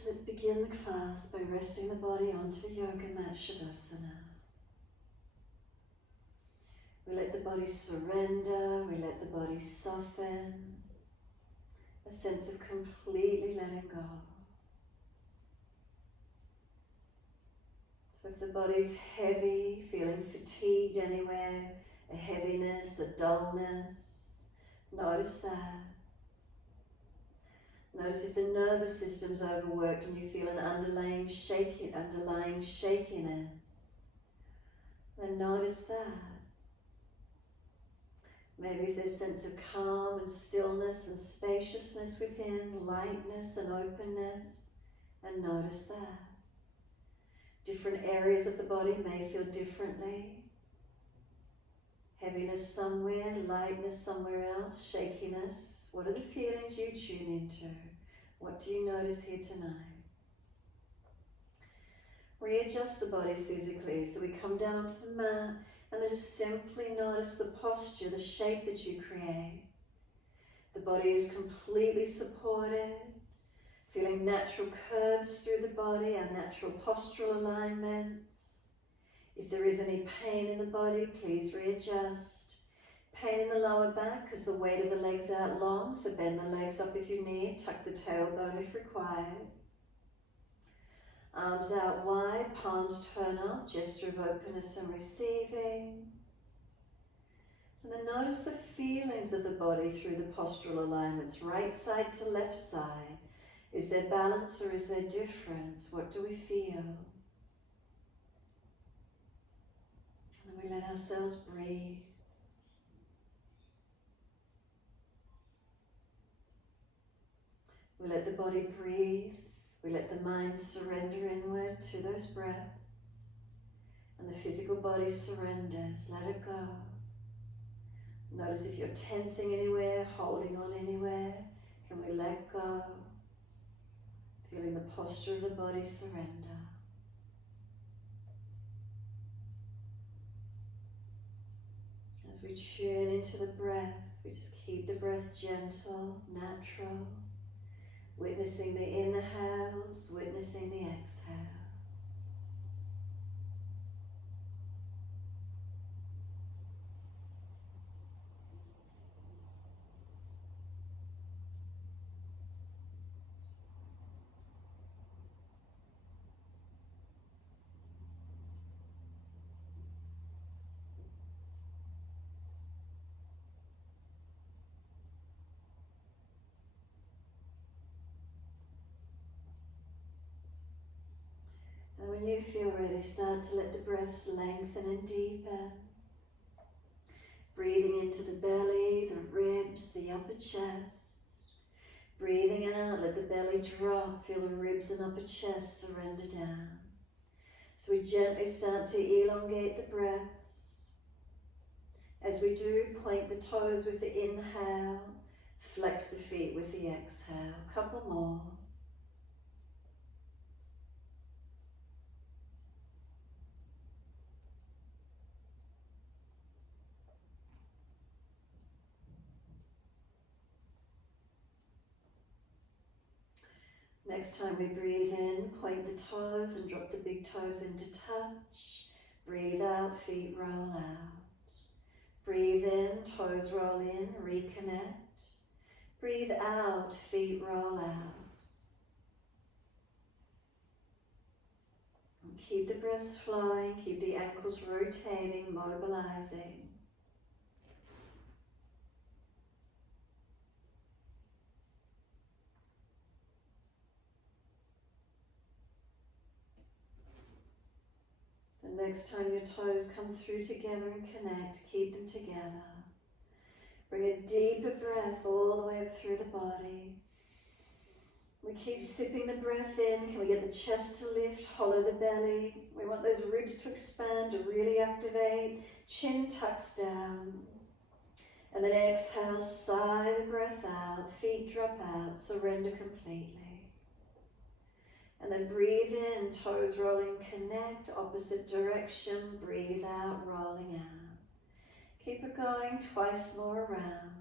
So let's begin the class by resting the body onto the yoga mat, Shavasana. We let the body surrender, we let the body soften, a sense of completely letting go. So if the body's heavy, feeling fatigued anywhere, a heaviness, a dullness, notice that. Notice if the nervous system's overworked and you feel an underlying shakiness, then notice that. Maybe if there's a sense of calm and stillness and spaciousness within, lightness and openness, and notice that. Different areas of the body may feel differently. Heaviness somewhere, lightness somewhere else, shakiness. What are the feelings you tune into? What do you notice here tonight? Readjust the body physically. So we come down to the mat and then just simply notice the posture, the shape that you create. The body is completely supported, feeling natural curves through the body, our natural postural alignments. If there is any pain in the body, please readjust. Pain in the lower back because the weight of the legs out long, so bend the legs up if you need, tuck the tailbone if required. Arms out wide, palms turn up, gesture of openness and receiving. And then notice the feelings of the body through the postural alignments, right side to left side. Is there balance or is there difference? What do we feel? And we let ourselves breathe. We let the body breathe. We let the mind surrender inward to those breaths. And the physical body surrenders. Let it go. Notice if you're tensing anywhere, holding on anywhere. Can we let go? Feeling the posture of the body surrender. As we tune into the breath, we just keep the breath gentle, natural, witnessing the inhales, witnessing the exhales. And when you feel ready, start to let the breaths lengthen and deepen. Breathing into the belly, the ribs, the upper chest. Breathing out, let the belly drop, feel the ribs and upper chest surrender down. So we gently start to elongate the breaths. As we do, point the toes with the inhale, flex the feet with the exhale. A couple more. Next time we breathe in, point the toes and drop the big toes into touch. Breathe out, feet roll out. Breathe in, toes roll in, reconnect. Breathe out, feet roll out. And keep the breaths flowing, keep the ankles rotating, mobilizing. The next time your toes come through together and connect, keep them together. Bring a deeper breath all the way up through the body. We keep sipping the breath in. Can we get the chest to lift, hollow the belly? We want those ribs to expand, to really activate. Chin tucks down. And then exhale, sigh the breath out, feet drop out, surrender completely. And then breathe in, toes rolling, connect, opposite direction, breathe out, rolling out. Keep it going, twice more around.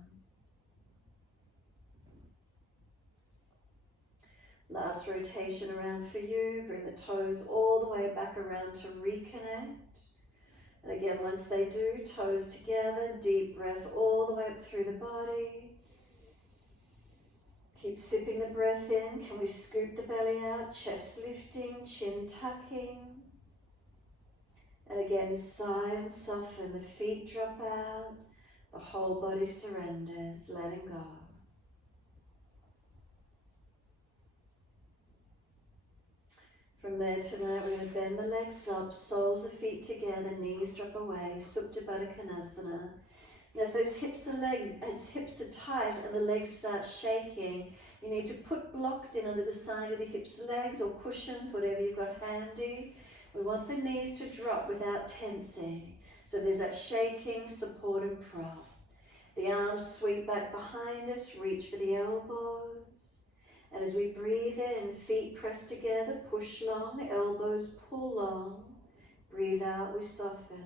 Last rotation around for you. Bring the toes all the way back around to reconnect. And again, once they do, toes together, deep breath all the way up through the body. Keep sipping the breath in. Can we scoop the belly out? Chest lifting, chin tucking. And again, sigh and soften. The feet drop out. The whole body surrenders, letting go. From there tonight, we're going to bend the legs up, soles of feet together, knees drop away, Supta Baddha Konasana. Now if those hips are tight and the legs start shaking, you need to put blocks in under the side of the hips, legs, or cushions, whatever you've got handy. We want the knees to drop without tensing. So if there's that shaking, support and prop. The arms sweep back behind us, reach for the elbows. And as we breathe in, feet press together, push long, elbows pull long. Breathe out, we soften.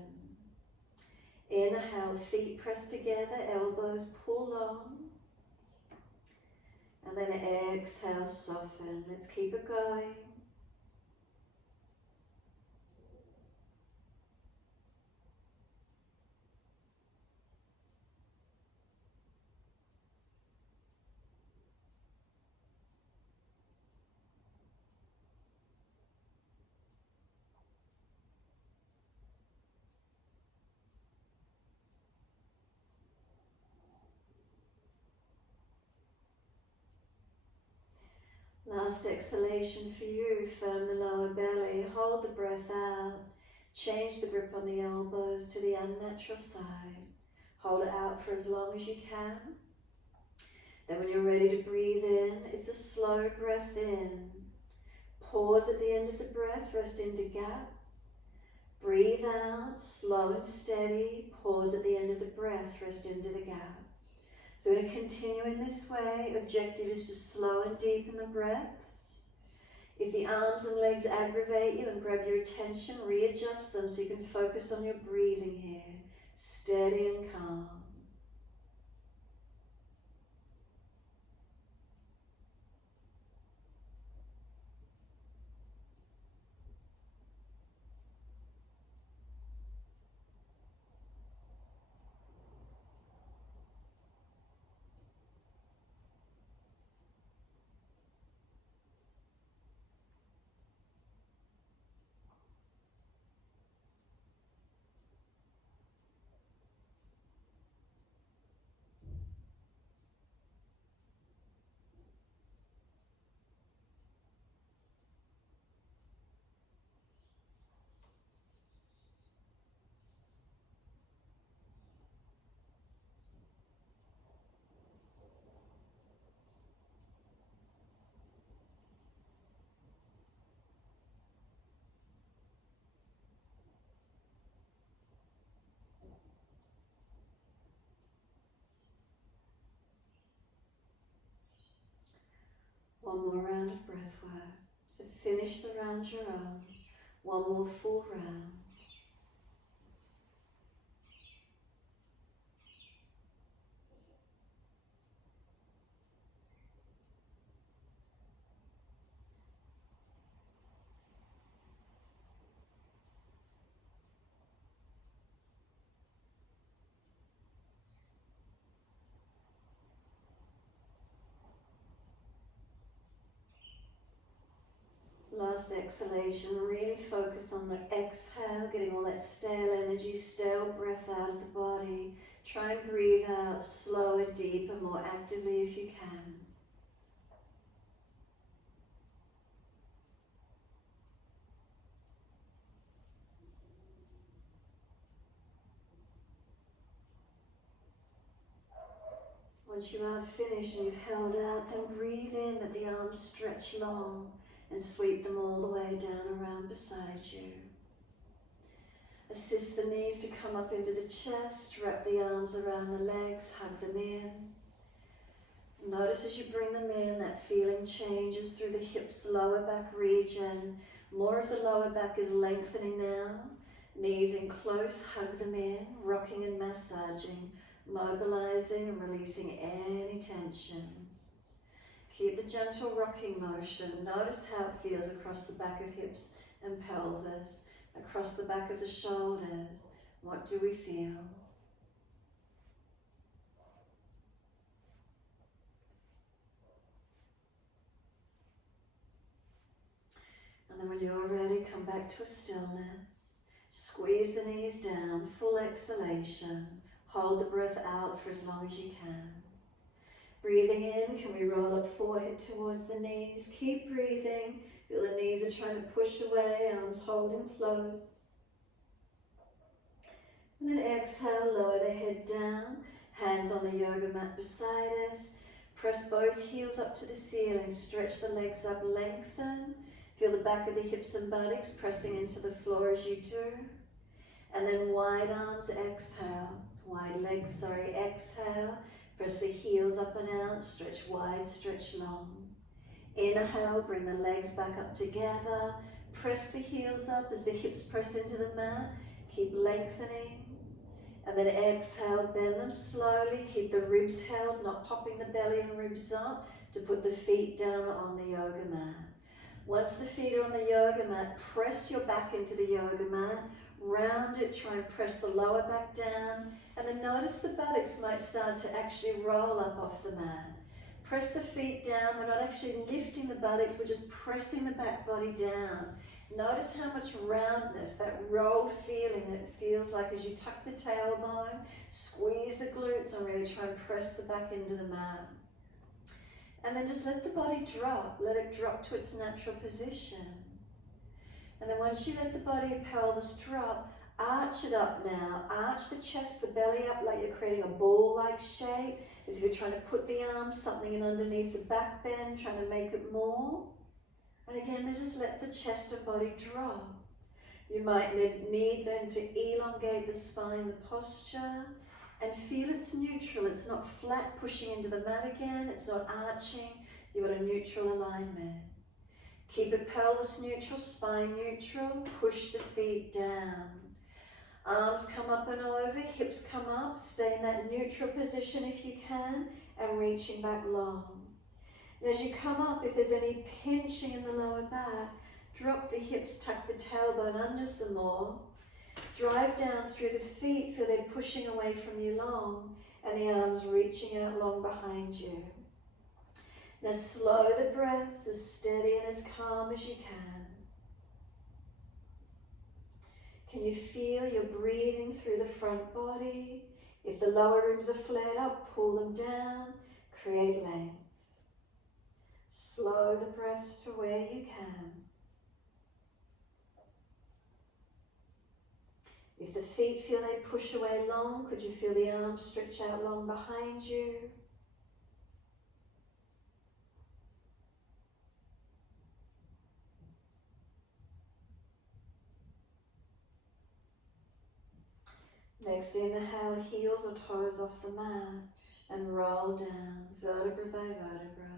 Inhale, feet press together, elbows pull long. And then exhale, soften. Let's keep it going. Last exhalation for you, firm the lower belly, hold the breath out, change the grip on the elbows to the unnatural side. Hold it out for as long as you can. Then when you're ready to breathe in, it's a slow breath in. Pause at the end of the breath, rest into gap. Breathe out, slow and steady, pause at the end of the breath, rest into the gap. So we're going to continue in this way. Objective is to slow and deepen the breaths. If the arms and legs aggravate you and grab your attention, readjust them so you can focus on your breathing here. Steady and calm. One more round of breath work. So finish the round your own. One more full round. Last exhalation, really focus on the exhale, getting all that stale energy, stale breath out of the body. Try and breathe out slower, deeper, more actively if you can. Once you are finished and you've held out, then breathe in, let the arms stretch long and sweep them all the way down around beside you. Assist the knees to come up into the chest, wrap the arms around the legs, hug them in. Notice as you bring them in, that feeling changes through the hips, lower back region. More of the lower back is lengthening now. Knees in close, hug them in, rocking and massaging, mobilizing and releasing any tensions. Keep the the gentle rocking motion. Notice how it feels across the back of hips and pelvis, across the back of the shoulders. What do we feel? And then when you're ready, come back to a stillness. Squeeze the knees down, full exhalation. Hold the breath out for as long as you can. Breathing in, can we roll up forehead towards the knees? Keep breathing. Feel the knees are trying to push away, arms holding close. And then exhale, lower the head down. Hands on the yoga mat beside us. Press both heels up to the ceiling. Stretch the legs up, lengthen. Feel the back of the hips and buttocks pressing into the floor as you do. And then wide arms, exhale. Wide legs, exhale. Press the heels up and out. Stretch wide, stretch long. Inhale, bring the legs back up together. Press the heels up as the hips press into the mat. Keep lengthening. And then exhale, bend them slowly. Keep the ribs held, not popping the belly and ribs up, to put the feet down on the yoga mat. Once the feet are on the yoga mat, press your back into the yoga mat. Round it, try and press the lower back down. And then notice the buttocks might start to actually roll up off the mat. Press the feet down. We're not actually lifting the buttocks, we're just pressing the back body down. Notice how much roundness, that rolled feeling that it feels like as you tuck the tailbone, squeeze the glutes, and really try and press the back into the mat. And then just let the body drop. Let it drop to its natural position. And then once you let the body and pelvis drop, arch it up now. Arch the chest, the belly up like you're creating a ball-like shape, as if you're trying to put the arms, something in underneath the back bend, trying to make it more. And again, then just let the chest and body drop. You might need then to elongate the spine, the posture, and feel it's neutral. It's not flat pushing into the mat again. It's not arching. You've got a neutral alignment. Keep it pelvis neutral, spine neutral. Push the feet down. Arms come up and over, hips come up. Stay in that neutral position if you can, and reaching back long. And as you come up, if there's any pinching in the lower back, drop the hips, tuck the tailbone under some more. Drive down through the feet, feel they're pushing away from you long, and the arms reaching out long behind you. Now slow the breaths, as steady and as calm as you can. Can you feel you're breathing through the front body? If the lower ribs are flared up, pull them down, create length. Slow the breaths to where you can. If the feet feel they push away long, could you feel the arms stretch out long behind you? Next inhale, heels or toes off the mat and roll down, vertebra by vertebra.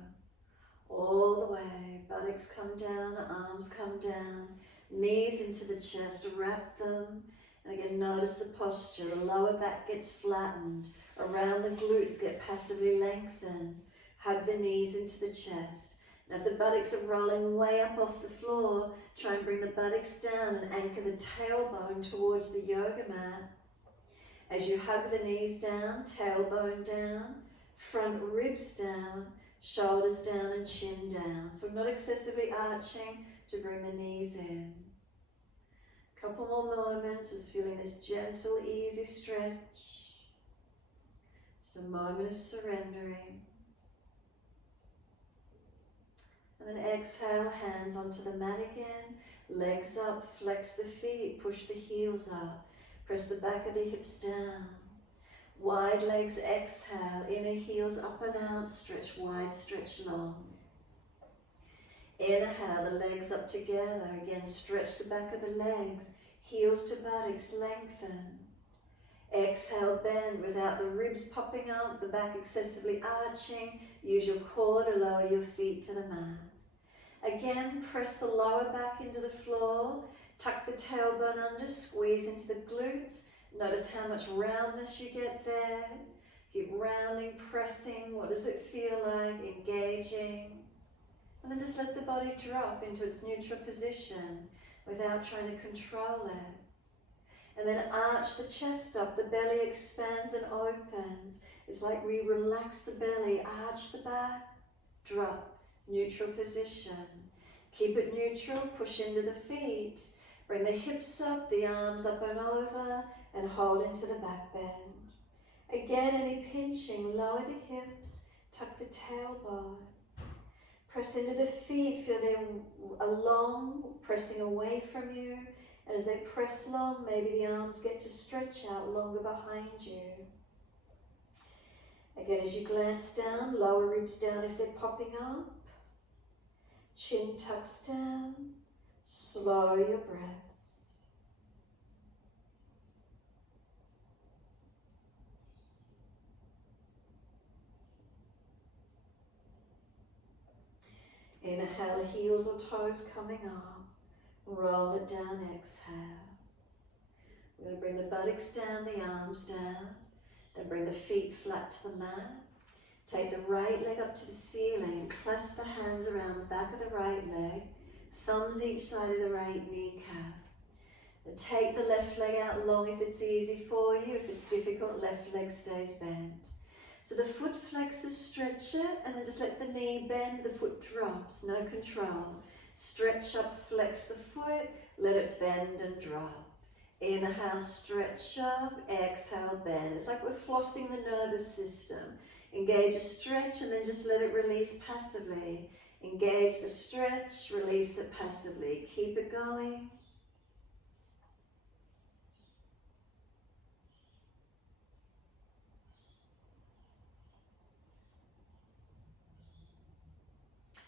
All the way, buttocks come down, arms come down, knees into the chest, wrap them. And again, notice the posture. The lower back gets flattened. Around the glutes get passively lengthened. Hug the knees into the chest. Now if the buttocks are rolling way up off the floor, try and bring the buttocks down and anchor the tailbone towards the yoga mat. As you hug the knees down, tailbone down, front ribs down, shoulders down and chin down. So we're not excessively arching to bring the knees in. Couple more moments, just feeling this gentle, easy stretch. Just a moment of surrendering. And then exhale, hands onto the mat again. Legs up, flex the feet, push the heels up. Press the back of the hips down. Wide legs, exhale. Inner heels up and out, stretch wide, stretch long. Inhale, the legs up together. Again, stretch the back of the legs. Heels to buttocks, lengthen. Exhale, bend without the ribs popping up, the back excessively arching. Use your core to lower your feet to the mat. Again, press the lower back into the floor. Tuck the tailbone under, squeeze into the glutes. Notice how much roundness you get there. Keep rounding, pressing. What does it feel like? Engaging. And then just let the body drop into its neutral position without trying to control it. And then arch the chest up, the belly expands and opens. It's like we relax the belly, arch the back, drop, neutral position. Keep it neutral, push into the feet. Bring the hips up, the arms up and over, and hold into the back bend. Again, any pinching, lower the hips, tuck the tailbone. Press into the feet, feel them long, pressing away from you. And as they press long, maybe the arms get to stretch out longer behind you. Again, as you glance down, lower ribs down if they're popping up. Chin tucks down. Slow your breaths. Inhale, heels or toes coming up. Roll it down, exhale. We're going to bring the buttocks down, the arms down. Then bring the feet flat to the mat. Take the right leg up to the ceiling. Clasp the hands around the back of the right leg. Thumbs each side of the right kneecap. And take the left leg out long if it's easy for you. If it's difficult, left leg stays bent. So the foot flexes, stretch it, and then just let the knee bend, the foot drops, no control. Stretch up, flex the foot, let it bend and drop. Inhale, stretch up, exhale, bend. It's like we're flossing the nervous system. Engage a stretch and then just let it release passively. Engage the stretch, release it passively. Keep it going.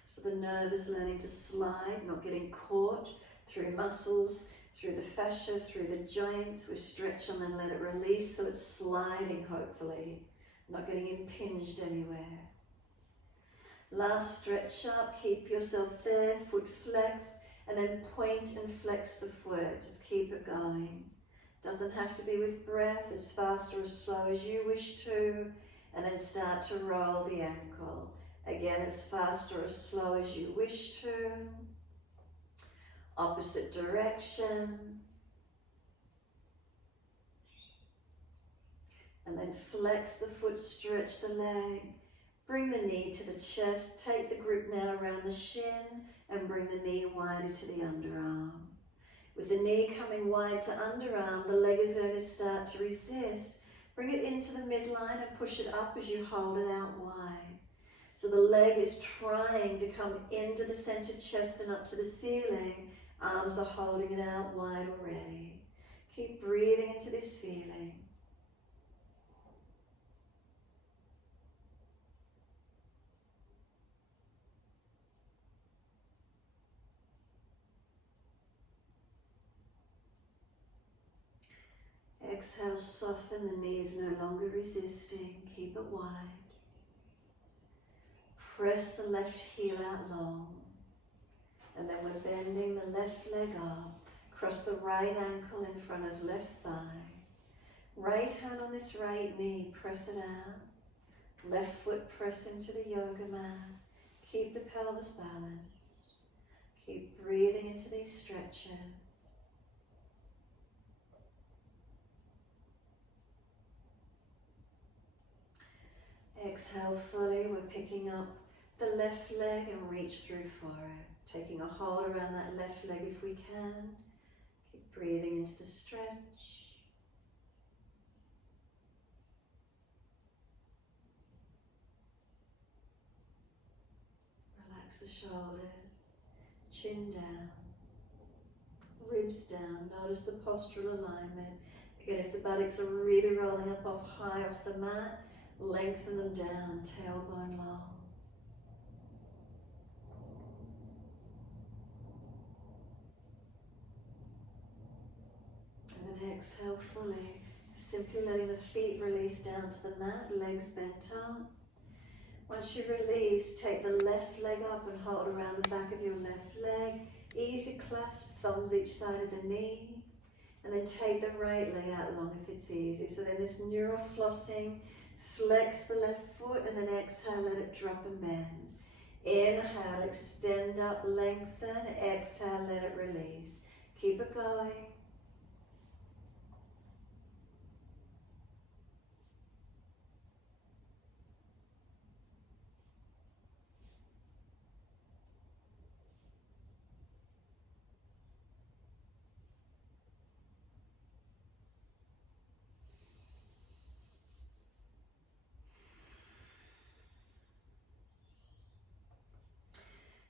So the nerve is learning to slide, not getting caught through muscles, through the fascia, through the joints. We stretch and then let it release so it's sliding, hopefully, not getting impinged anywhere. Last stretch up, keep yourself there, foot flexed, and then point and flex the foot. Just keep it going. Doesn't have to be with breath, as fast or as slow as you wish to, and then start to roll the ankle. Again, as fast or as slow as you wish to. Opposite direction. And then flex the foot, stretch the leg. Bring the knee to the chest. Take the grip now around the shin and bring the knee wider to the underarm. With the knee coming wide to underarm, the leg is going to start to resist. Bring it into the midline and push it up as you hold it out wide. So the leg is trying to come into the center chest and up to the ceiling. Arms are holding it out wide already. Keep breathing into this feeling. Exhale, soften, the knees no longer resisting. Keep it wide. Press the left heel out long. And then we're bending the left leg up. Cross the right ankle in front of left thigh. Right hand on this right knee, press it out. Left foot press into the yoga mat. Keep the pelvis balanced. Keep breathing into these stretches. Exhale fully, we're picking up the left leg and reach through for it. Taking a hold around that left leg if we can. Keep breathing into the stretch. Relax the shoulders, chin down, ribs down. Notice the postural alignment. Again, if the buttocks are really rolling up off high off the mat, lengthen them down, tailbone long. And then exhale fully, simply letting the feet release down to the mat, legs bent up. Once you release, take the left leg up and hold around the back of your left leg. Easy clasp, thumbs each side of the knee. And then take the right leg out long if it's easy. So then this neural flossing, flex the left foot and then exhale, let it drop and bend. Inhale, extend up, lengthen. Exhale, let it release. Keep it going.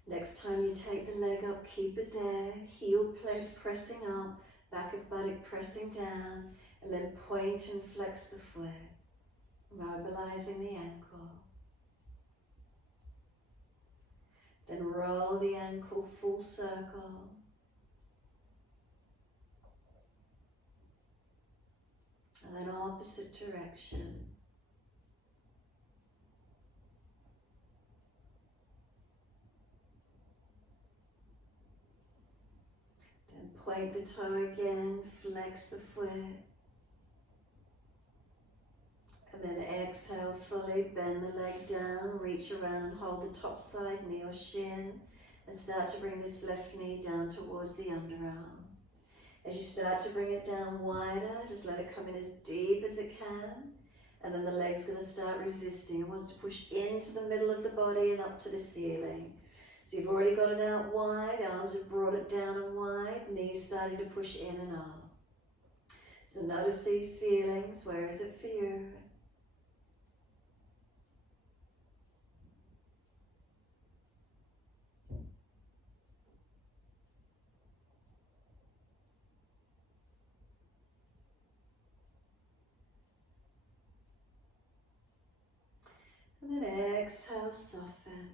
Next time you take the leg up, keep it there. Heel plate pressing up, back of buttock pressing down, and then point and flex the foot, mobilizing the ankle. Then roll the ankle full circle. And then opposite direction. Then point the toe again, flex the foot. And then exhale fully, bend the leg down, reach around and hold the top side, knee or shin, and start to bring this left knee down towards the underarm. As you start to bring it down wider, just let it come in as deep as it can, and then the leg's going to start resisting. It wants to push into the middle of the body and up to the ceiling. So you've already got it out wide, arms have brought it down and wide, knees starting to push in and up. So notice these feelings. Where is it for you? And then exhale, soften.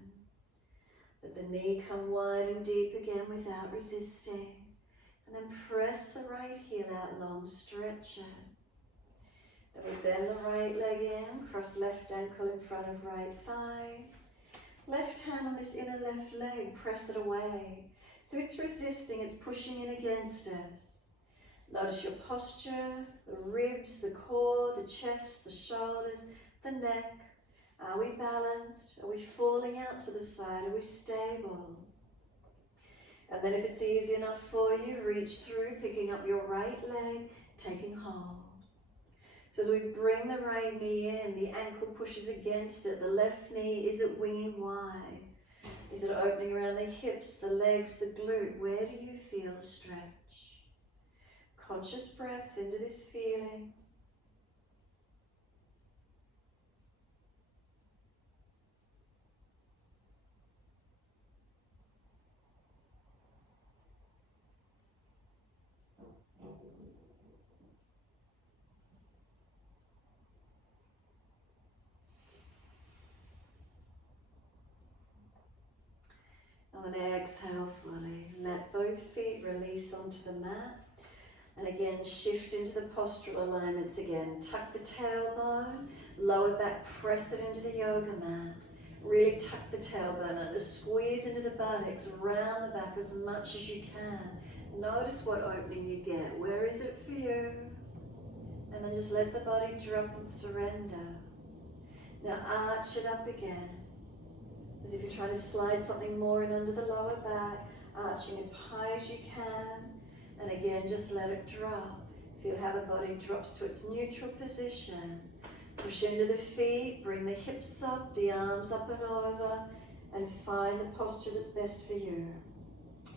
Let the knee come wide and deep again without resisting. And then press the right heel out long, stretch it. Then we bend the right leg in, cross left ankle in front of right thigh. Left hand on this inner left leg, press it away. So it's resisting, it's pushing in against us. Notice your posture, the ribs, the core, the chest, the shoulders, the neck. Are we balanced? Are we falling out to the side? Are we stable? And then if it's easy enough for you, reach through, picking up your right leg, taking hold. So as we bring the right knee in, the ankle pushes against it. The left knee, is it winging wide? Is it opening around the hips, the legs, the glute? Where do you feel the stretch? Conscious breaths into this feeling. And then exhale fully. Let both feet release onto the mat. And again, shift into the postural alignments again. Tuck the tailbone, lower back, press it into the yoga mat. Really tuck the tailbone under, squeeze into the buttocks, around the back as much as you can. Notice what opening you get. Where is it for you? And then just let the body drop and surrender. Now arch it up again. As if you're trying to slide something more in under the lower back, arching as high as you can, and again just let it drop. Feel how the body drops to its neutral position. Push into the feet, bring the hips up, the arms up and over, and find the posture that's best for you.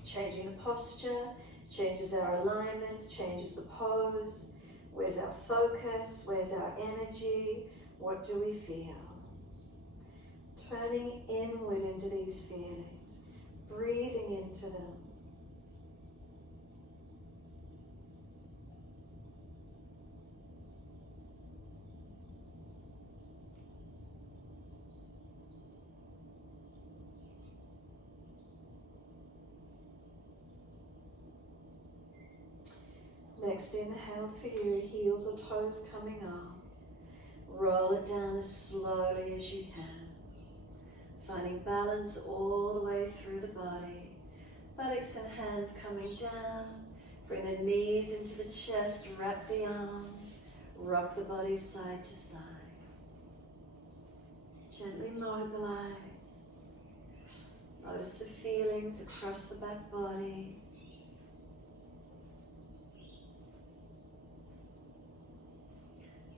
Changing the posture changes our alignments, changes the pose. Where's our focus? Where's our energy? What do we feel? Turning inward into these feelings, breathing into them. Next inhale for you, heels or toes coming up. Roll it down as slowly as you can. Finding balance all the way through the body. Buttocks and hands coming down. Bring the knees into the chest, wrap the arms, rock the body side to side. Gently mobilize. Notice the feelings across the back body.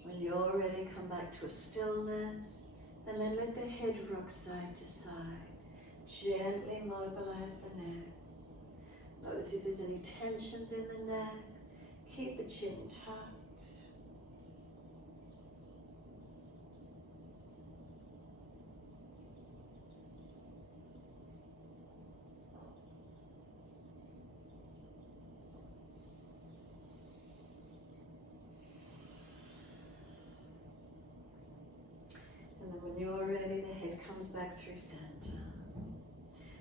When you're ready, come back to a stillness, and then let the head rock side to side. Gently mobilize the neck. Notice if there's any tensions in the neck. Keep the chin tucked. And then when you're ready, the head comes back through center.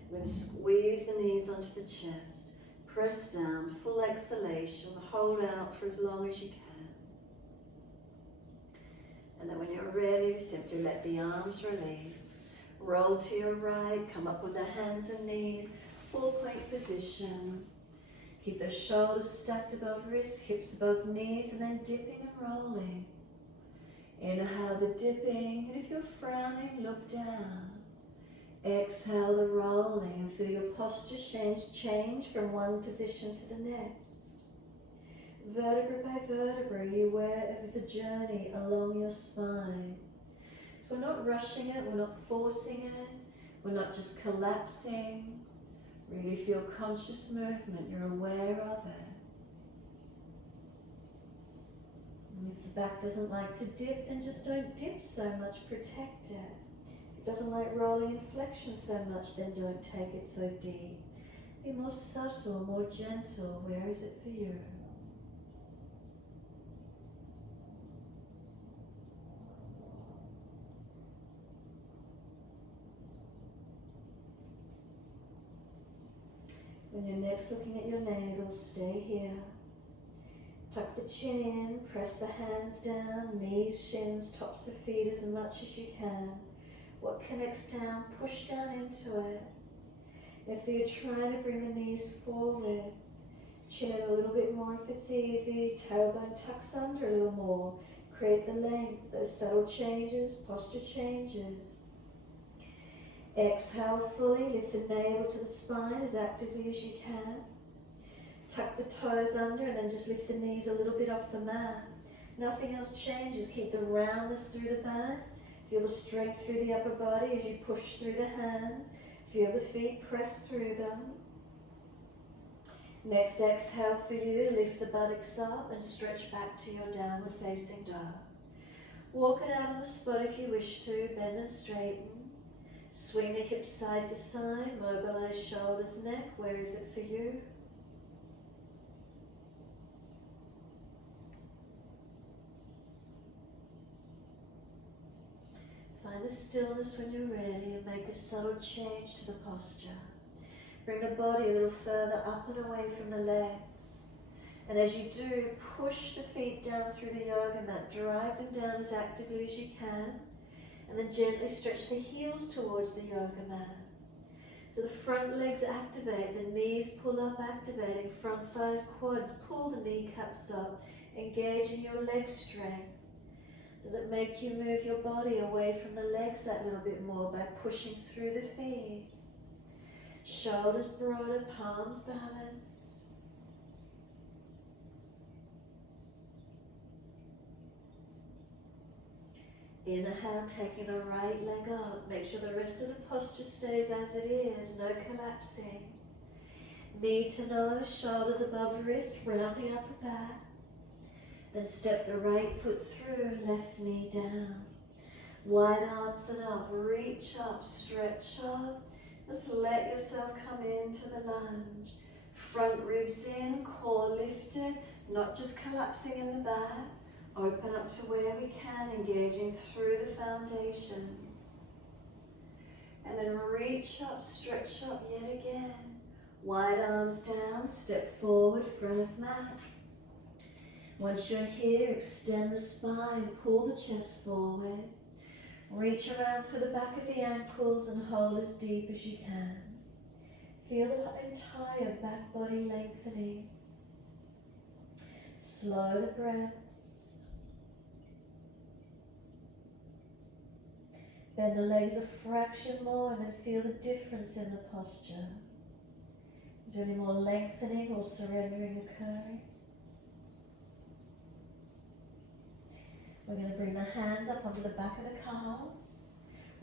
We're going to squeeze the knees onto the chest. Press down, full exhalation. Hold out for as long as you can. And then when you're ready, simply let the arms release. Roll to your right, come up on the hands and knees. 4-point position. Keep the shoulders stacked above wrists, hips above knees, and then dipping and rolling. Inhale the dipping, and if you're frowning, look down. Exhale the rolling, and feel your posture change from one position to the next. Vertebra by vertebra, you're aware of the journey along your spine. So we're not rushing it, we're not forcing it, we're not just collapsing. Really feel conscious movement, you're aware of it. And if the back doesn't like to dip, then just don't dip so much, protect it. If it doesn't like rolling and flexion so much, then don't take it so deep. Be more subtle, more gentle. Where is it for you? When you're next looking at your navel, stay here. Tuck the chin in, press the hands down, knees, shins, tops of feet as much as you can. What connects down, push down into it. If you're trying to bring the knees forward, chin in a little bit more if it's easy, tailbone tucks under a little more. Create the length, those subtle changes, posture changes. Exhale fully, lift the navel to the spine as actively as you can. Tuck the toes under and then just lift the knees a little bit off the mat. Nothing else changes. Keep the roundness through the back. Feel the strength through the upper body as you push through the hands. Feel the feet press through them. Next exhale for you, lift the buttocks up and stretch back to your downward facing dog. Walk it out on the spot if you wish to, bend and straighten. Swing the hips side to side, mobilize shoulders, neck. Where is it for you? Find the stillness when you're ready and make a subtle change to the posture. Bring the body a little further up and away from the legs. And as you do, push the feet down through the yoga mat. Drive them down as actively as you can. And then gently stretch the heels towards the yoga mat. So the front legs activate, the knees pull up, activating front thighs, quads, pull the kneecaps up, engaging your leg strength. Does it make you move your body away from the legs that little bit more by pushing through the feet? Shoulders broader, palms balanced. Inhale, taking the right leg up. Make sure the rest of the posture stays as it is, no collapsing. Knee to nose, shoulders above wrist, rounding upper back. Then step the right foot through, left knee down. Wide arms and up, reach up, stretch up. Just let yourself come into the lunge. Front ribs in, core lifted, not just collapsing in the back. Open up to where we can, engaging through the foundations. And then reach up, stretch up yet again. Wide arms down, step forward, front of mat. Once you're here, extend the spine, pull the chest forward. Reach around for the back of the ankles and hold as deep as you can. Feel the entire back body lengthening. Slow the breaths. Bend the legs a fraction more and then feel the difference in the posture. Is there any more lengthening or surrendering occurring? We're going to bring the hands up onto the back of the calves.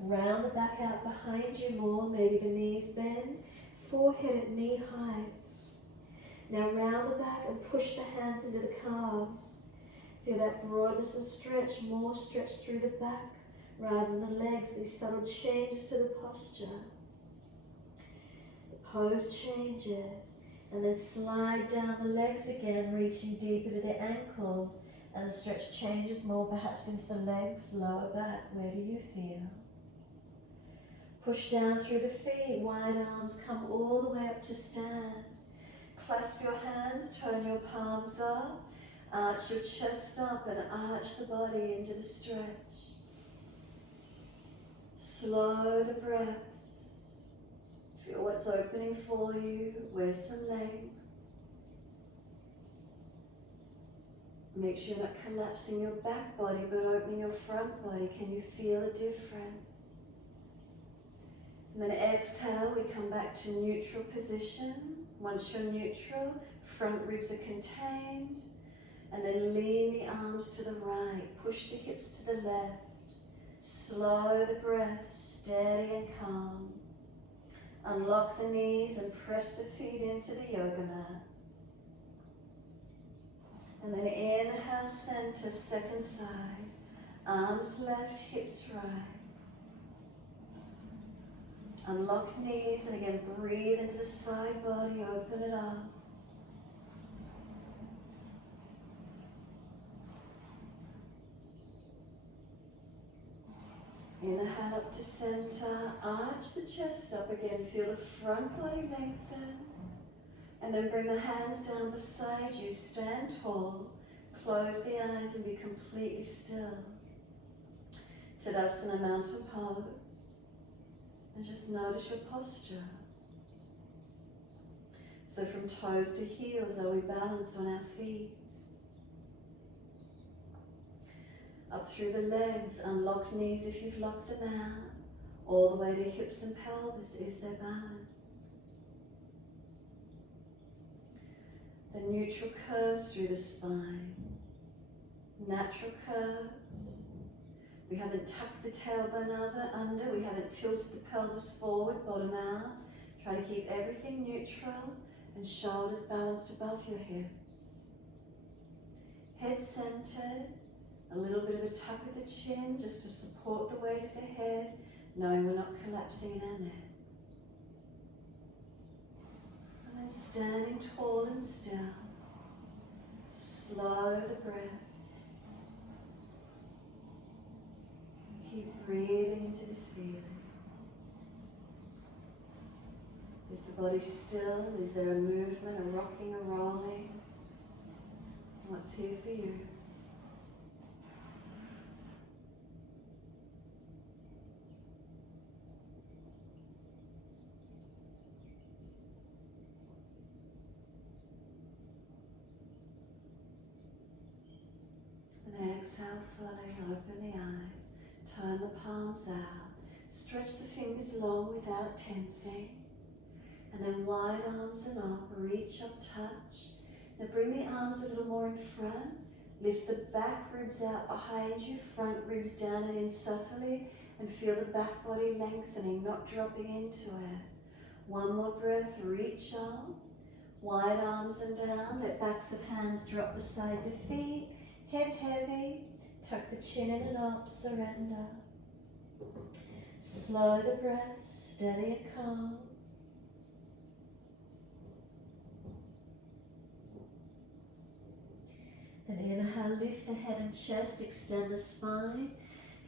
Round the back out behind you more, maybe the knees bend. Forehead at knee height. Now round the back and push the hands into the calves. Feel that broadness and stretch, more stretch through the back rather than the legs, these subtle changes to the posture. The pose changes, and then slide down the legs again, reaching deeper to the ankles, and the stretch changes more perhaps into the legs, lower back. Where do you feel? Push down through the feet, wide arms, come all the way up to stand. Clasp your hands, turn your palms up, arch your chest up and arch the body into the stretch. Slow the breaths. Feel what's opening for you. Where's some length? Make sure you're not collapsing your back body but opening your front body. Can you feel a difference? And then exhale, we come back to neutral position. Once you're neutral, front ribs are contained. And then lean the arms to the right. Push the hips to the left. Slow the breath, steady and calm. Unlock the knees and press the feet into the yoga mat. And then inhale, center, second side. Arms left, hips right. Unlock knees and again breathe into the side body, open it up. Inhale up to center, arch the chest up again, feel the front body lengthen. And then bring the hands down beside you, stand tall, close the eyes and be completely still. Tadasana, mountain pose. And just notice your posture. So from toes to heels, are we balanced on our feet? Up through the legs, unlock knees if you've locked them out. All the way to hips and pelvis, is there balance? The neutral curves through the spine. Natural curves. We haven't tucked the tailbone under, we haven't tilted the pelvis forward, bottom out. Try to keep everything neutral and shoulders balanced above your hips. Head centered. A little bit of a tuck of the chin just to support the weight of the head, knowing we're not collapsing in our neck. And then standing tall and still. Slow the breath. Keep breathing into this feeling. Is the body still? Is there a movement, a rocking, a rolling? What's here for you? Exhale fully, open the eyes, turn the palms out, stretch the fingers long without tensing, and then wide arms and up, reach up, touch. Now bring the arms a little more in front, lift the back ribs out behind you, front ribs down and in subtly, and feel the back body lengthening, not dropping into it. One more breath, reach up, wide arms and down, let backs of hands drop beside the feet. Head heavy, tuck the chin in and up, surrender. Slow the breath, steady and calm. Then inhale, lift the head and chest, extend the spine.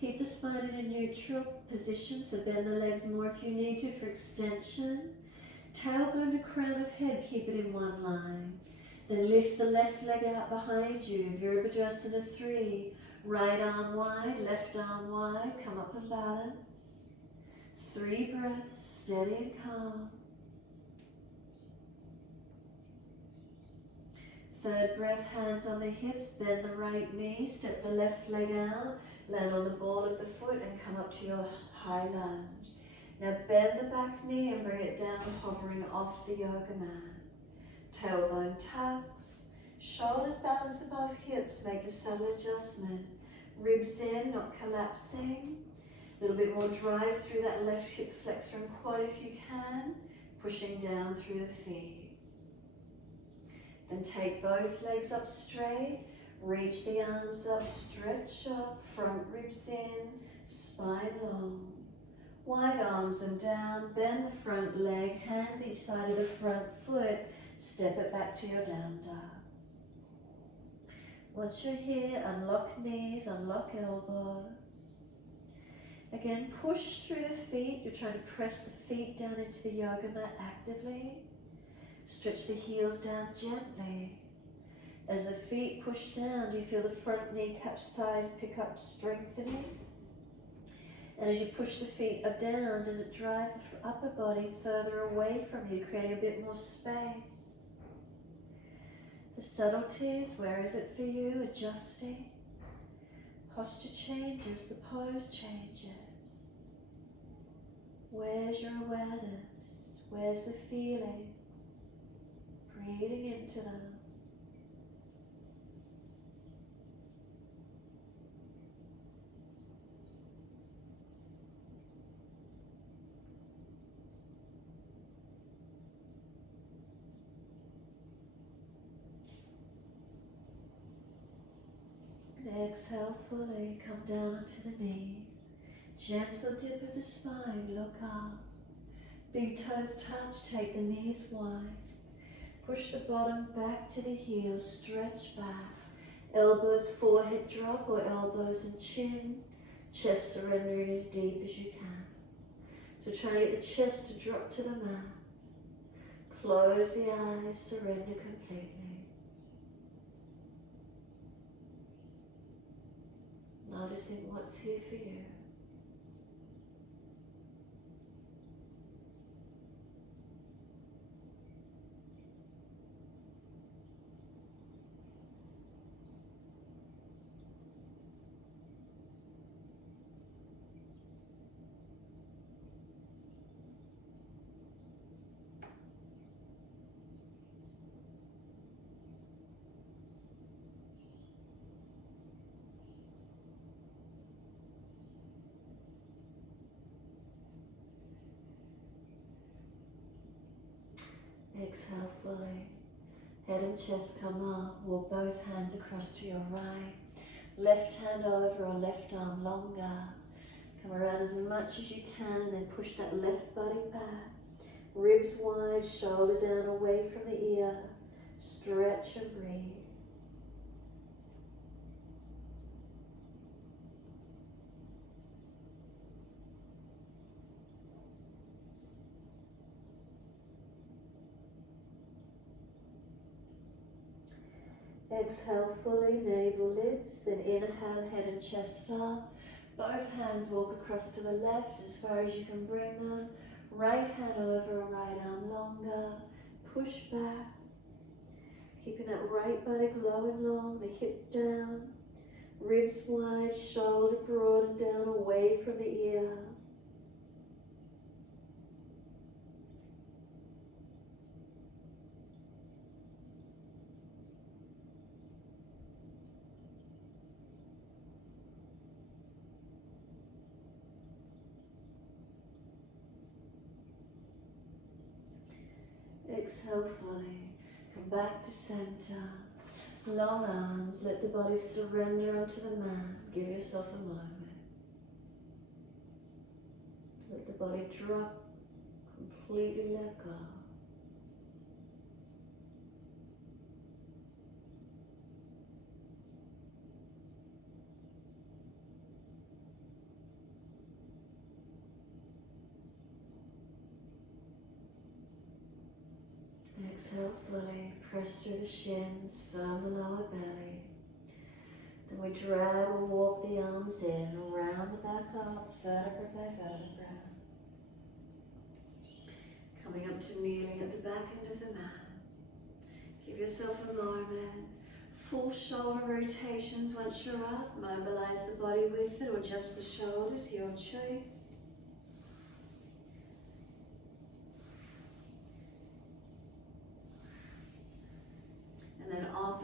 Keep the spine in a neutral position, so bend the legs more if you need to for extension. Tailbone to crown of head, keep it in one line. Then lift the left leg out behind you, Virabhadrasana 3. Right arm wide, left arm wide, come up and balance. 3 breaths, steady and calm. Third breath, hands on the hips, bend the right knee, step the left leg out, land on the ball of the foot and come up to your high lunge. Now bend the back knee and bring it down, hovering off the yoga mat. Tailbone tucks, shoulders balance above hips, make a subtle adjustment. Ribs in, not collapsing. A little bit more drive through that left hip flexor and quad if you can, pushing down through the feet. Then take both legs up straight, reach the arms up, stretch up, front ribs in, spine long. Wide arms and down, bend the front leg, hands each side of the front foot, step it back to your down dog. Once you're here, unlock knees, unlock elbows. Again, push through the feet. You're trying to press the feet down into the yoga mat actively. Stretch the heels down gently. As the feet push down, do you feel the front kneecaps, thighs pick up, strengthening? And as you push the feet down, does it drive the upper body further away from you, creating a bit more space? The subtleties, where is it for you? Adjusting. Posture changes, the pose changes. Where's your awareness? Where's the feelings? Breathing into them. And exhale fully, come down onto the knees. Gentle dip of the spine, look up. Big toes touch, take the knees wide. Push the bottom back to the heels, stretch back. Elbows, forehead drop, or elbows and chin. Chest surrendering as deep as you can. So try to get the chest to drop to the mat. Close the eyes, surrender completely. Noticing what's here for you. Exhale fully. Head and chest come up. Walk both hands across to your right. Left hand over or left arm longer. Come around as much as you can and then push that left body back. Ribs wide, shoulder down away from the ear. Stretch and breathe. Exhale fully, navel lifts, then inhale, head and chest up. Both hands walk across to the left as far as you can bring them. Right hand over, right arm longer. Push back. Keeping that right body low and long, the hip down. Ribs wide, shoulder broad and down away from the ear. Exhale fully. Come back to center. Long arms. Let the body surrender onto the mat. Give yourself a moment. Let the body drop. Completely let go. Exhale fully, press through the shins, firm the lower belly. Then we drag or walk the arms in, around the back up, vertebra by vertebra. Coming up to kneeling at the back end of the mat. Give yourself a moment. Full shoulder rotations once you're up. Mobilize the body with it or just the shoulders, your choice.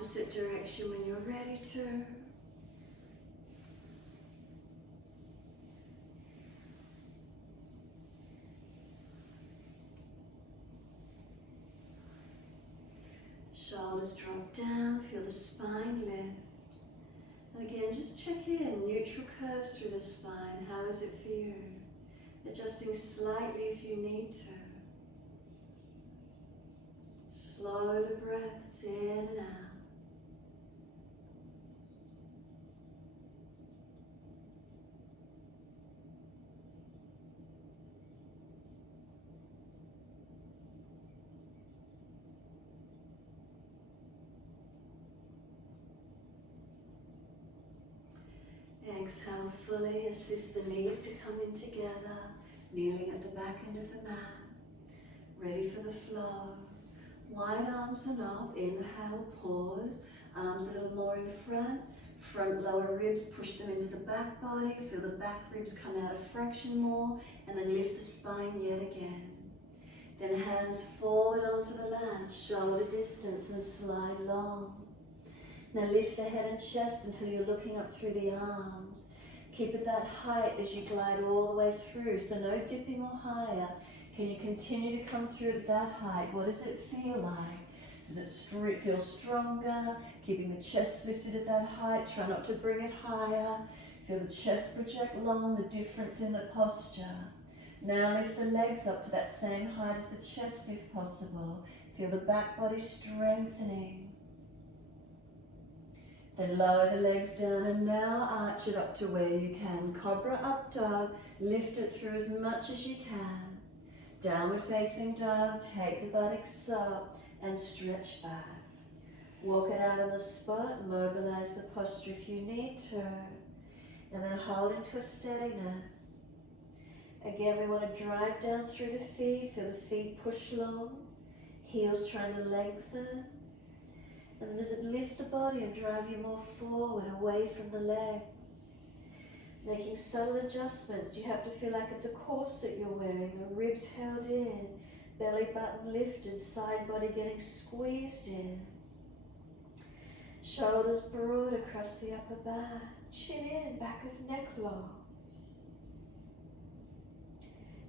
opposite direction when you're ready to. Shoulders drop down, feel the spine lift. And again, just check in, neutral curves through the spine. How does it feel? Adjusting slightly if you need to. Slow the breaths in and out. Exhale fully, assist the knees to come in together, kneeling at the back end of the mat, ready for the flow. Wide arms and up, inhale, pause, arms a little more in front lower ribs, push them into the back body, feel the back ribs come out a fraction more, and then lift the spine yet again. Then hands forward onto the mat, shoulder distance and slide long. Now lift the head and chest until you're looking up through the arms. Keep at that height as you glide all the way through, so no dipping or higher. Can you continue to come through at that height? What does it feel like? Does it feel stronger? Keeping the chest lifted at that height. Try not to bring it higher. Feel the chest project long, the difference in the posture. Now lift the legs up to that same height as the chest if possible. Feel the back body strengthening. Then lower the legs down and now arch it up to where you can. Cobra up dog, lift it through as much as you can. Downward facing dog, take the buttocks up and stretch back. Walk it out on the spot, mobilize the posture if you need to. And then hold into a steadiness. Again, we want to drive down through the feet, feel the feet push long, heels trying to lengthen. And then does it lift the body and drive you more forward, away from the legs? Making subtle adjustments. Do you have to feel like it's a corset you're wearing? The ribs held in, belly button lifted, side body getting squeezed in. Shoulders broad across the upper back. Chin in, back of neck long.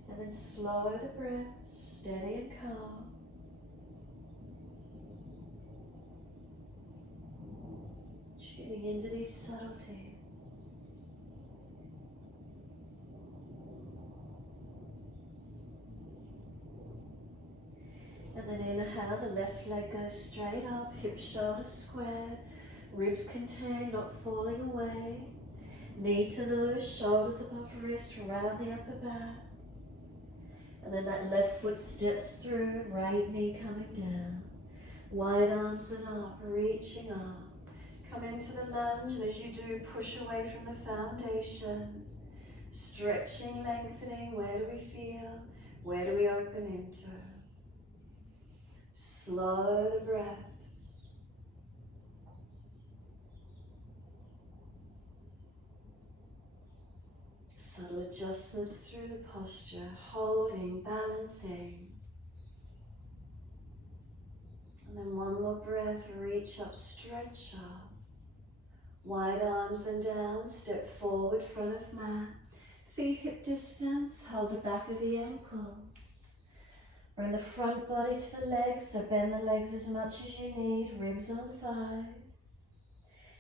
And then slow the breath, steady and calm. Tuning into these subtleties. And then inhale, the left leg goes straight up, hips, shoulders square, ribs contained, not falling away. Knee to nose, shoulders above wrist, round the upper back. And then that left foot steps through, right knee coming down. Wide arms and up, reaching up. Come into the lunge, and as you do, push away from the foundations. Stretching, lengthening, where do we feel? Where do we open into? Slow the breaths. Subtle adjustments through the posture, holding, balancing. And then one more breath, reach up, stretch up. Wide arms and down, step forward, front of mat. Feet hip distance, hold the back of the ankles. Bring the front body to the legs, so bend the legs as much as you need, ribs on thighs.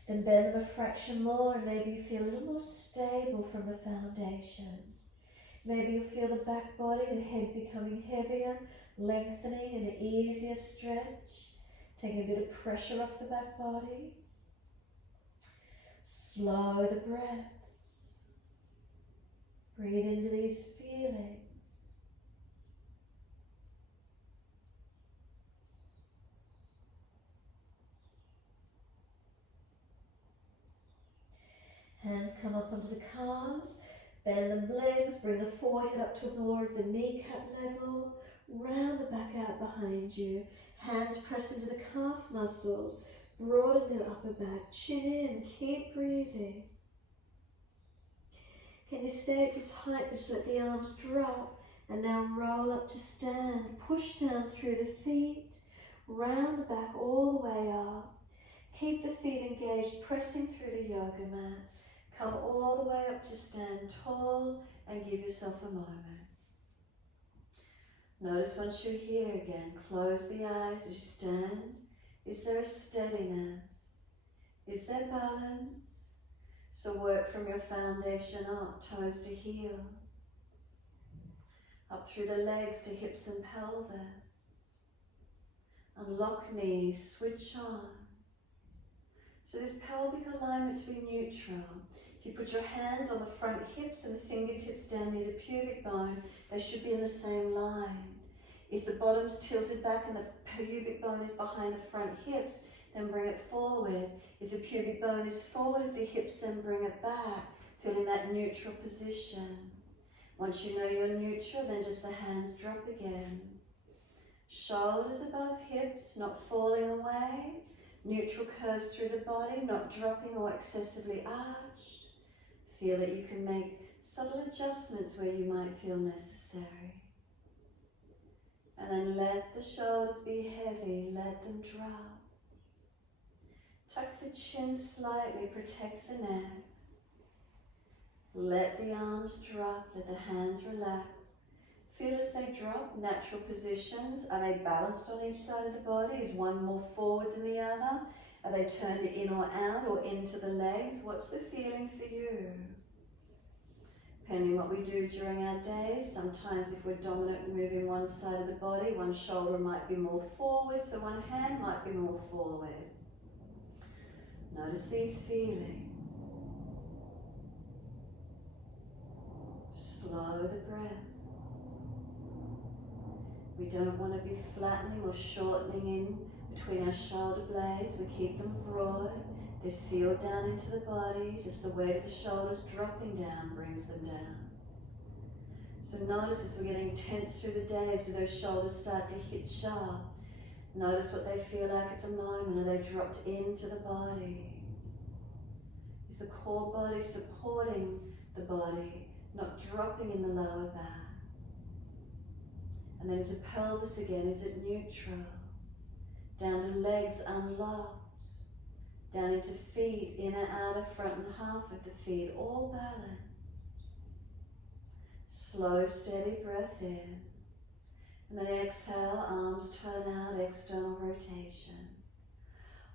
Then bend them a fraction more and maybe you feel a little more stable from the foundations. Maybe you'll feel the back body, the head becoming heavier, lengthening and an easier stretch. Taking a bit of pressure off the back body. Slow the breaths. Breathe into these feelings. Hands come up onto the calves, bend the legs, bring the forehead up to more of the kneecap level, round the back out behind you. Hands press into the calf muscles, broaden the upper back, chin in, keep breathing. Can you stay at this height, just let the arms drop, and now roll up to stand, push down through the feet, round the back all the way up. Keep the feet engaged, pressing through the yoga mat. Come all the way up to stand tall and give yourself a moment. Notice once you're here again, close the eyes as you stand. Is there a steadiness? Is there balance? So work from your foundation up, toes to heels. Up through the legs to hips and pelvis. Unlock knees, switch on. So this pelvic alignment to be neutral. If you put your hands on the front hips and the fingertips down near the pubic bone, they should be in the same line. If the bottom's tilted back and the pubic bone is behind the front hips, then bring it forward. If the pubic bone is forward of the hips, then bring it back. Feel in that neutral position. Once you know you're neutral, then just the hands drop again. Shoulders above hips, not falling away. Neutral curves through the body, not dropping or excessively arched. Feel that you can make subtle adjustments where you might feel necessary. And then let the shoulders be heavy, let them drop. Tuck the chin slightly, protect the neck. Let the arms drop, let the hands relax. Feel as they drop, natural positions. Are they balanced on each side of the body? Is one more forward than the other? Are they turned in or out or into the legs? What's the feeling for you? Depending what we do during our days, sometimes if we're dominant moving one side of the body, one shoulder might be more forward, so one hand might be more forward. Notice these feelings. Slow the breath. We don't want to be flattening or shortening in between our shoulder blades. We keep them broad. They're sealed down into the body. Just the weight of the shoulders dropping down brings them down. So notice as we're getting tense through the day, so those shoulders start to hit sharp. Notice what they feel like at the moment. Are they dropped into the body? Is the core body supporting the body, not dropping in the lower back? And then into pelvis again, is it neutral? Down to legs unlocked. Down into feet, inner, outer, front and half of the feet, all balanced. Slow, steady breath in. And then exhale, arms turn out, external rotation.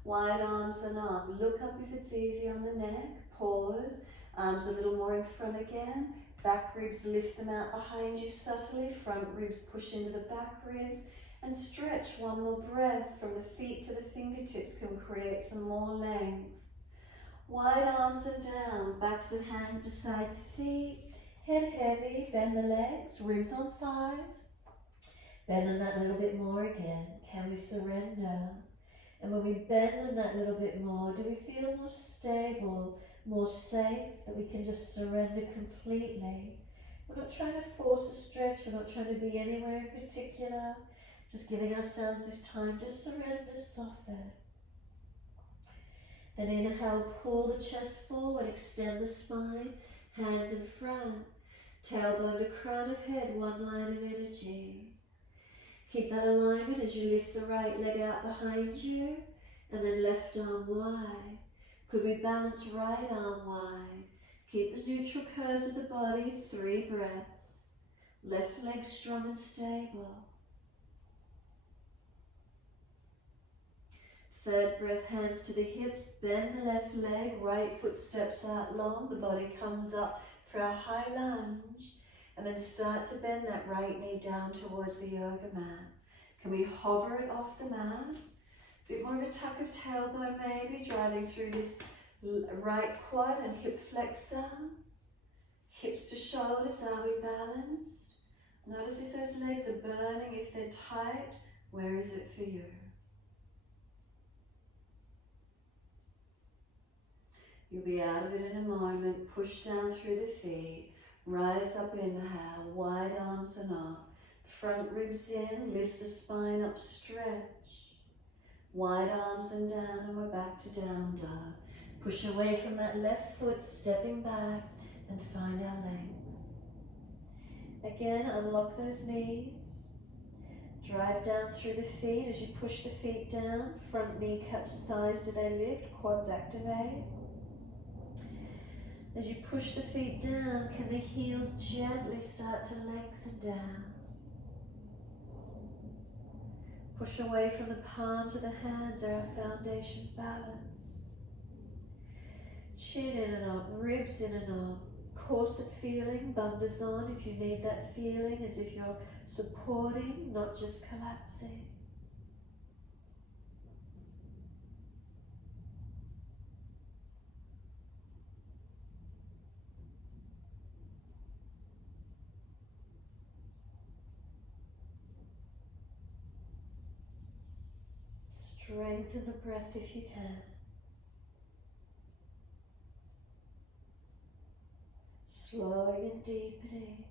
Wide arms and up. Look up if it's easy on the neck. Pause. Arms a little more in front again. Back ribs, lift them out behind you subtly. Front ribs push into the back ribs. And stretch one more breath from the feet to the fingertips can create some more length. Wide arms and down, backs and hands beside the feet. Head heavy, bend the legs, ribs on thighs. Bend them that little bit more again. Can we surrender? And when we bend them that little bit more, do we feel more stable, more safe, that we can just surrender completely? We're not trying to force a stretch, we're not trying to be anywhere in particular. Just giving ourselves this time to surrender, soften. Then inhale, pull the chest forward, extend the spine, hands in front, tailbone to crown of head, one line of energy. Keep that alignment as you lift the right leg out behind you, and then left arm wide. Could we balance right arm wide? Keep the neutral curves of the body, 3 breaths. Left leg strong and stable. Third breath, hands to the hips, bend the left leg, right foot steps out long, the body comes up for our high lunge, and then start to bend that right knee down towards the yoga mat. Can we hover it off the mat? A bit more of a tuck of tailbone maybe, driving through this right quad and hip flexor. Hips to shoulders, are we balanced? Notice if those legs are burning, if they're tight, where is it for you? You'll be out of it in a moment. Push down through the feet. Rise up, inhale, wide arms and up. Front ribs in, lift the spine up, stretch. Wide arms and down, and we're back to down dog. Push away from that left foot, stepping back, and find our length. Again, unlock those knees. Drive down through the feet as you push the feet down. Front kneecaps, thighs, do they lift? Quads activate. As you push the feet down, can the heels gently start to lengthen down? Push away from the palms of the hands, they're our foundation's balance. Chin in and up, ribs in and up. Corset feeling, bandhas on if you need that feeling, as if you're supporting, not just collapsing. Strengthen the breath if you can. Slowing and deepening.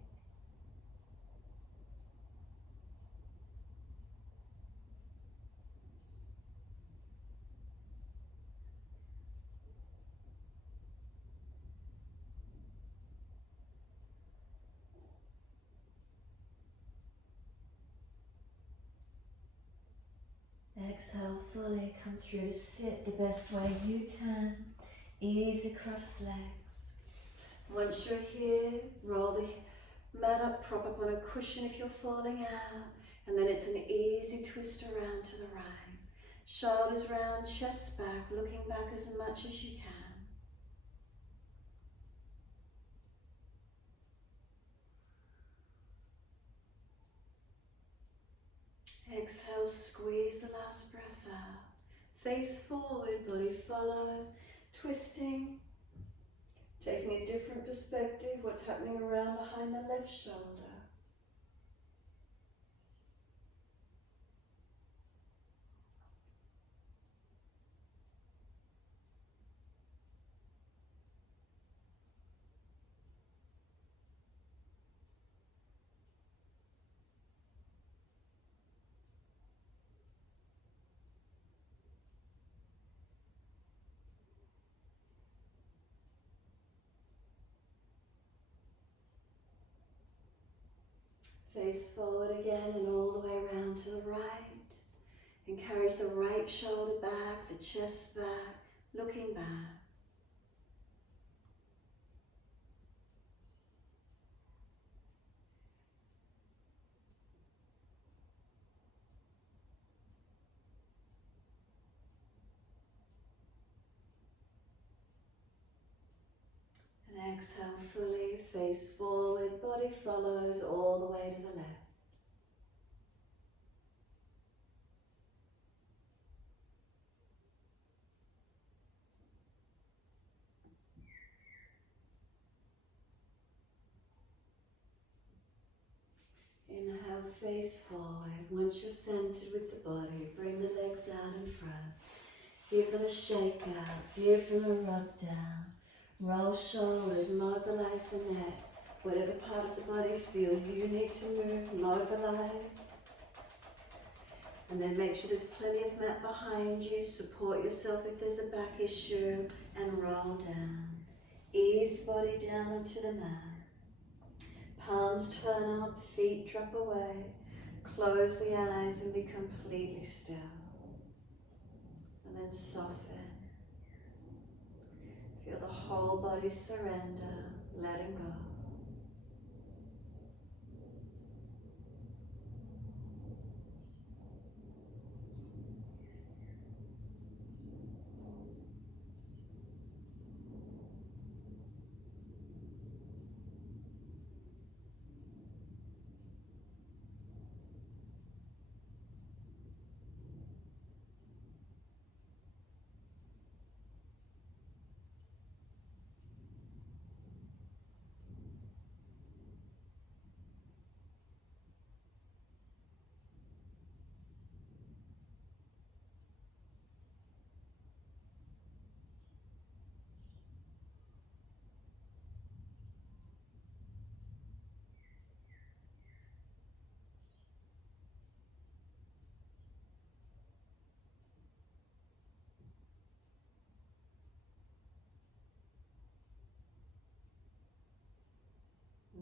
Exhale fully, come through to sit the best way you can. Ease across legs. Once you're here, roll the mat up, prop up on a cushion if you're falling out, and then it's an easy twist around to the right. Shoulders round, chest back, looking back as much as you can. Exhale, squeeze the last breath out. Face forward, body follows, twisting, taking a different perspective, what's happening around behind the left shoulder. Face forward again and all the way around to the right. Encourage the right shoulder back, the chest back, looking back. And exhale fully, face forward, body follows all the way to the left. Inhale, face forward. Once you're centered with the body, bring the legs out in front. Give them a shake out, give them a rub down. Roll shoulders, mobilize the neck. Whatever part of the body feel you need to move, mobilize. And then make sure there's plenty of mat behind you. Support yourself if there's a back issue and roll down. Ease the body down onto the mat. Palms turn up, feet drop away. Close the eyes and be completely still. And then soften. Feel the whole body surrender, letting go.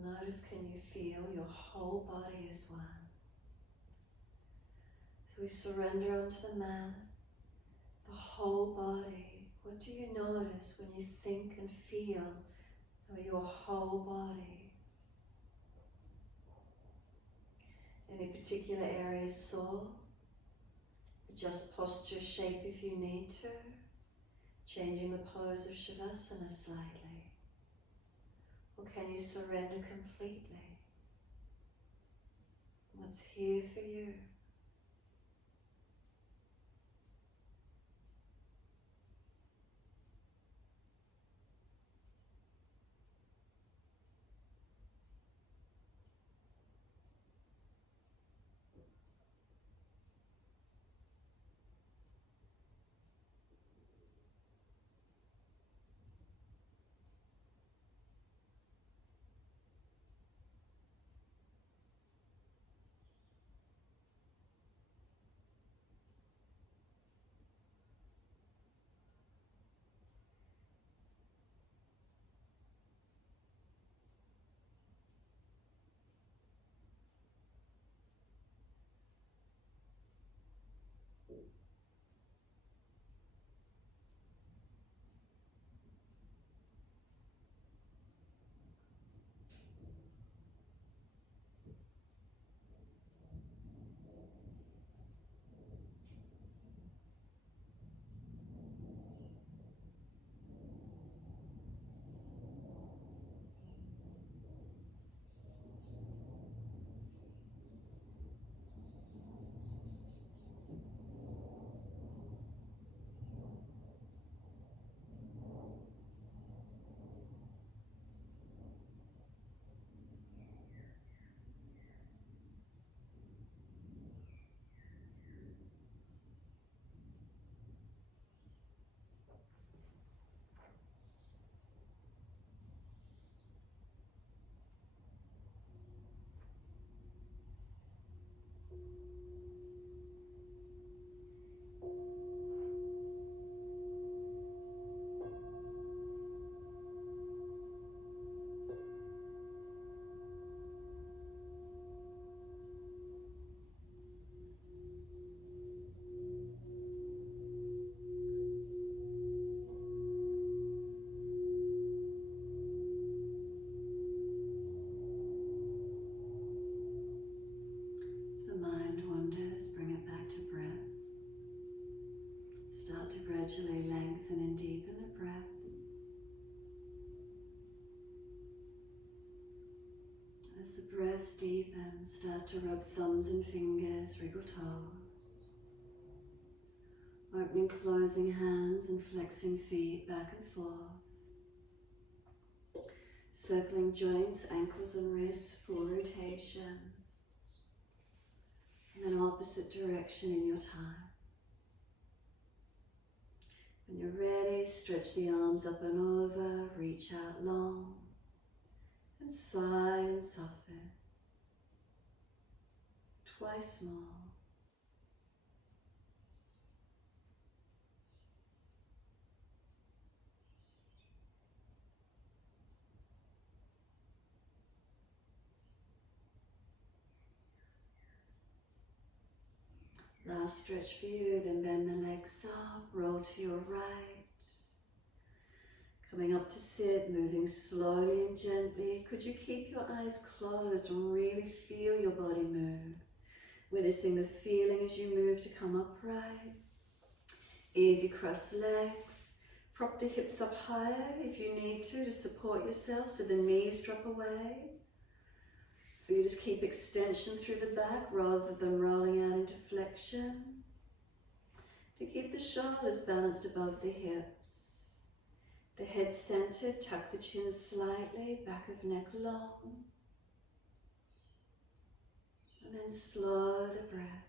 Notice, can you feel your whole body as one? So we surrender onto the mat, the whole body. What do you notice when you think and feel about your whole body? Any particular areas sore? Adjust posture, shape if you need to. Changing the pose of Shavasana slightly. Or can you surrender completely? What's here for you? If the mind wanders, bring it back to breath. Start to gradually lengthen and deepen the breaths. As the breaths deepen, start to rub thumbs and fingers, wriggle toes. Opening, closing hands and flexing feet back and forth. Circling joints, ankles and wrists, full rotations. And then opposite direction in your time. When you're ready, stretch the arms up and over, reach out long, and sigh and soften. Twice more. Last stretch for you, then bend the legs up, roll to your right. Coming up to sit, moving slowly and gently. Could you keep your eyes closed and really feel your body move? Witnessing the feeling as you move to come upright. Easy cross legs. Prop the hips up higher if you need to support yourself so the knees drop away. For you just keep extension through the back rather than rolling out into flexion. To keep the shoulders balanced above the hips. The head centered, tuck the chin slightly, back of neck long. And then slow the breath.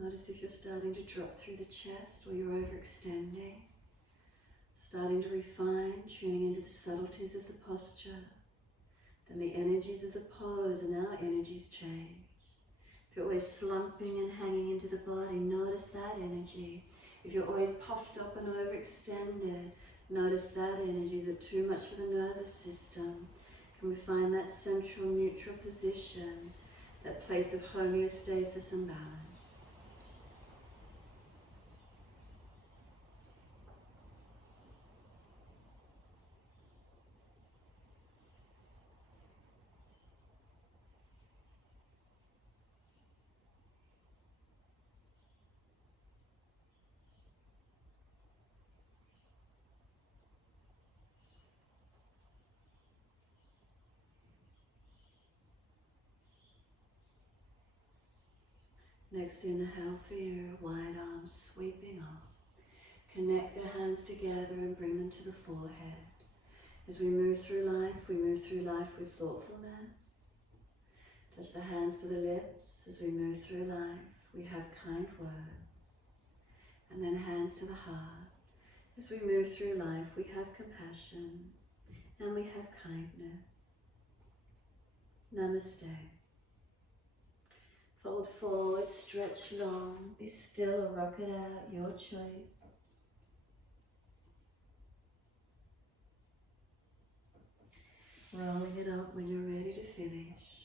Notice if you're starting to drop through the chest or you're overextending. Starting to refine, tuning into the subtleties of the posture. Then the energies of the pose and our energies change. If you're always slumping and hanging into the body, notice that energy. If you're always puffed up and overextended, notice that energy. Is it too much for the nervous system? Can we find that central neutral position, that place of homeostasis and balance? Next inhale, feel wide arms sweeping up. Connect the hands together and bring them to the forehead. As we move through life with thoughtfulness. Touch the hands to the lips. As we move through life, we have kind words. And then hands to the heart. As we move through life, we have compassion and we have kindness. Namaste. Fold forward, stretch long, be still or rock it out, your choice. Rolling it up when you're ready to finish.